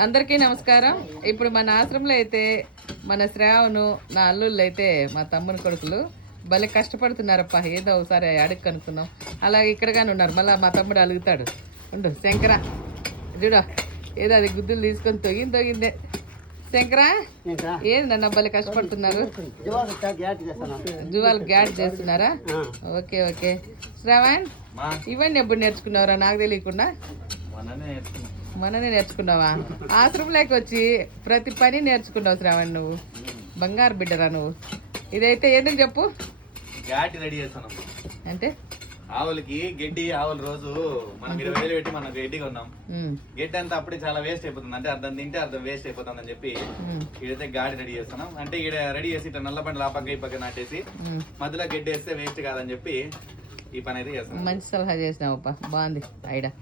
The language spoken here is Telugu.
అందరికీ నమస్కారం. ఇప్పుడు మన ఆశ్రమంలో అయితే మన శ్రావణు నా అల్లుళ్ళు అయితే మా తమ్ముని కొడుకులు భలే కష్టపడుతున్నారప్ప. ఏదో ఒకసారి అడుగు కనుక్కున్నాం. అలాగే ఇక్కడగానే ఉన్నారు. మళ్ళీ మా తమ్ముడు అలుగుతాడు. ఉండు శంకర చూడ ఏదో అది గుద్దులు తీసుకొని తొగిందే. శంకర ఏది నన్ను భలే కష్టపడుతున్నారు. జువాలు గ్యాడ్ చేస్తున్నారా? Okay okay. శ్రావణ్ ఇవన్నీ ఎప్పుడు నేర్చుకున్నావురా? నాకు తెలియకుండా మననే నేర్చుకున్నావా? ఆశ్రమంలోకి వచ్చి ప్రతి పని నేర్చుకున్నావు శ్రావణ్. నువ్వు బంగారు బిడ్డరా నువ్వు. ఇదైతే ఎందుకు చెప్పు? గాటి రెడీ చేస్తాను అంటే ఆవులకి గడ్డి. ఆవులు రోజు మనం 20,000 పెట్టి మనం గడ్డి కొన్నాం. గడ్డి అంతా అప్పుడే చాలా వేస్ట్ అయిపోతుంది. అంటే అర్థం తింటే అర్థం వేస్ట్ అయిపోతుంది అని చెప్పి ఇదైతే గాడి రెడీ చేస్తున్నాం. అంటే ఇక్కడ రెడీ చేసి ఇట్లా నల్ల పండ్లు ఆ పక్క ఈ పక్క నాటేసి మధ్యలో గడ్డి వేస్తే వేస్ట్ కాదని చెప్పి ఈ పని అయితే చేస్తాం. మంచి సలహా చేసినావప్ప, బాగుంది ఐడియా.